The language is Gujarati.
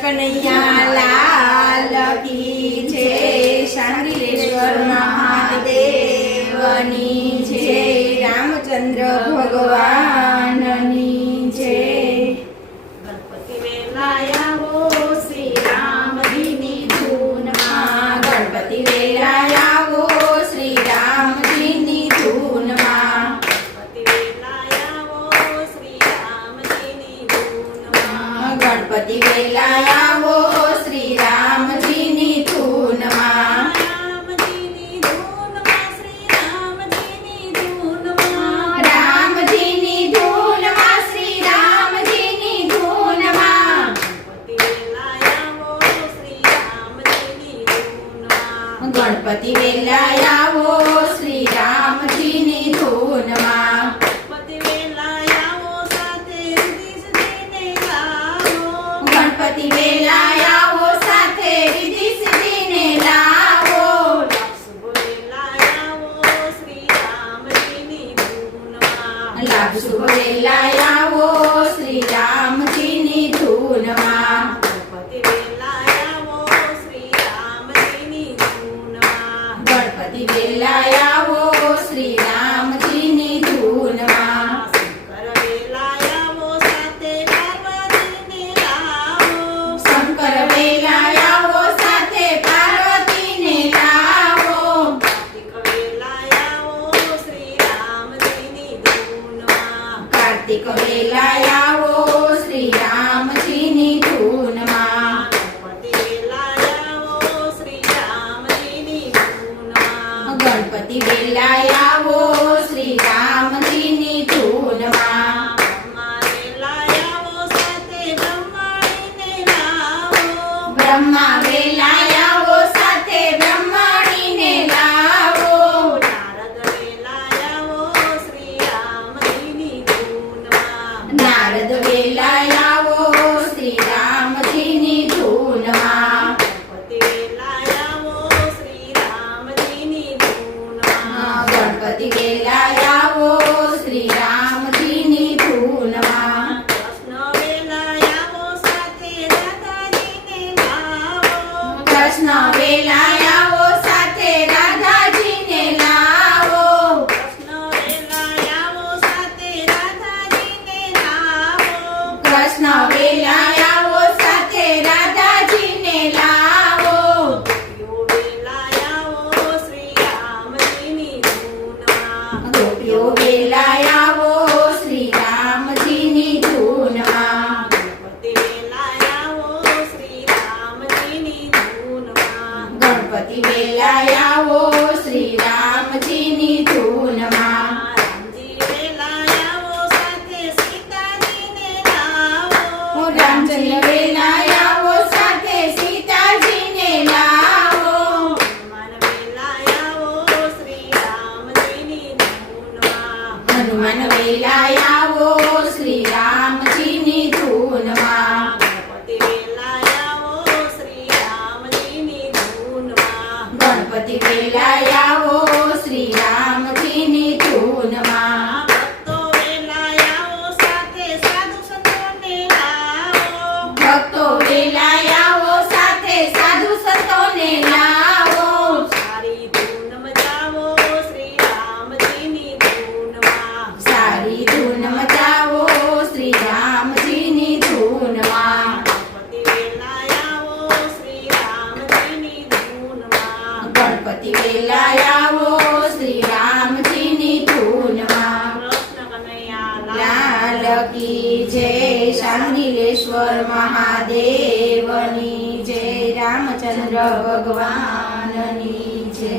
કનૈયા લાલ કી જય, શાંતિલેશ્વર મહાદેવની જય, રામચંદ્ર ભગવાનની જય. ગણપતિ વેલાયાવો શ્રી રામજીની ધૂનમાં, ગણપતિ વેલાયાવો શ્રી રામજીની ધૂનમાં, ગણપતિ વેલાયાવો શ્રી રામજીની ધૂનમાં, ગણપતિ વેલાયાવો શ્રી રામજીની ધૂનમાં, રામજીની ધૂનમાં, શ્રી રામજીની ધૂનમાં, રામજીની ધૂનમાં, શ્રી રામજીની ધૂનમાં, ગણપતિ વેલાયાવો શ્રી રામજીની ધૂનમાં, ગણપતિ વેલાયાવો શ્રી રામજીની ધૂનમાં, ગણપતિ વેલાયાવો સાથે રિદ્ધિ સિદ્ધિને ગાવો, ગણપતિ વેલાયાવો સાથે રિદ્ધિ સિદ્ધિને લાવો, શુભ વેલાયાવો શ્રી રામજીની ધૂનમાં, લાભ શુભ વેલાયાવો શ્રી રામજીની ધૂનમાં, ગણપતિ વેલાયાવો શ્રી રામજીની ધૂનમાં, ગણપતિ વેલાયાવો શ્રી રામજીની ધૂનમાં, શંકર વેલાયાવો સાથે પાર્વતીને લાવો, શંકર વેલાયાવો સાથે પાર્વતીને લાવો, કાર્તિક વેલાયાવો શ્રી રામજીની ધૂનમાં, કાર્તિક વેલાયાવો શ્રી રામજીની ધૂનમાં, ગણપતિ વેલાયાવો શ્રી રામજીની ધૂનમાં, ગણપતિ વેલાયાવો શ્રી રામજીની ધૂનમાં, બ્રહ્મા વેલાયાવો સાથે બ્રહ્માણીને લાવો, બ્રહ્મા વેલાયાવો સાથે બ્રહ્માણીને લાવો, નારદ વેલાયાવો શ્રી રામજીની ધૂનમાં, નારદ વેલાયાવો શ્રી રામજીની ધૂનમાં, ગણપતિ વેલાયાવો શ્રી રામજીની ધૂનમાં, ગણપતિ વેલાયાવો શ્રી રામજીની ધૂનમાં, કૃષ્ણ વેલાયાવો સાથે રાધાજીને લાવો, કૃષ્ણ વેલાયાવો સાથે રાધાજીને લાવો, કૃષ્ણ વેલાયાવો સાથે રાધાજીને લાવો, કૃષ્ણ વેલાયાવો સાથે રાધાજીને લાવો, ગોપીઓ વેલાયાવો શ્રી રામજીની ધૂનમાં, ગોપીઓ વેલાયાવો શ્રી રામજીની ધૂનમાં, ગણપતિ વેલાયાવો શ્રી રામજીની ધૂનમાં, ગણપતિ વેલાયાવો શ્રી રામજીની ધૂનમાં, રામજી વેલાયાવો સાથે સીતાજીને લાવો, રામચંદ્ર વેલાયાવો સાથે સીતાજીને લાવો, હનુમાન વેલાયાવો શ્રી રામજીની ધૂનમાં, હનુમાન વેલાયાવો શ્રી રામજીની ધૂનમાં, ગણપતિ વેલાયાવો શ્રી રામજીની ધૂનમાં, ગણપતિ વેલાયાવો શ્રી રામજીની ધૂનમાં, ભક્તો વેલાયાવો સાથે સાધુ સંતોને લાવો, ભક્તો વેલાયાવો સાથે સાધુ સંતોને લાવો, સારી ધૂન મચાવો શ્રી રામજીની ધૂનમાં, સારી ધૂન મચાવો શ્રી રામજીની ધૂનમાં, ગણપતિ વેલાયાવો શ્રી રામજીની ધૂનમાં, ગણપતિ વેલાયાવો શ્રી રામજીની ધૂનમાં, કૃષ્ણ કનૈયા લાલ કી જય, શાંતિલેશ્વર મહાદેવની જય, રામચંદ્ર ભગવાનની જય.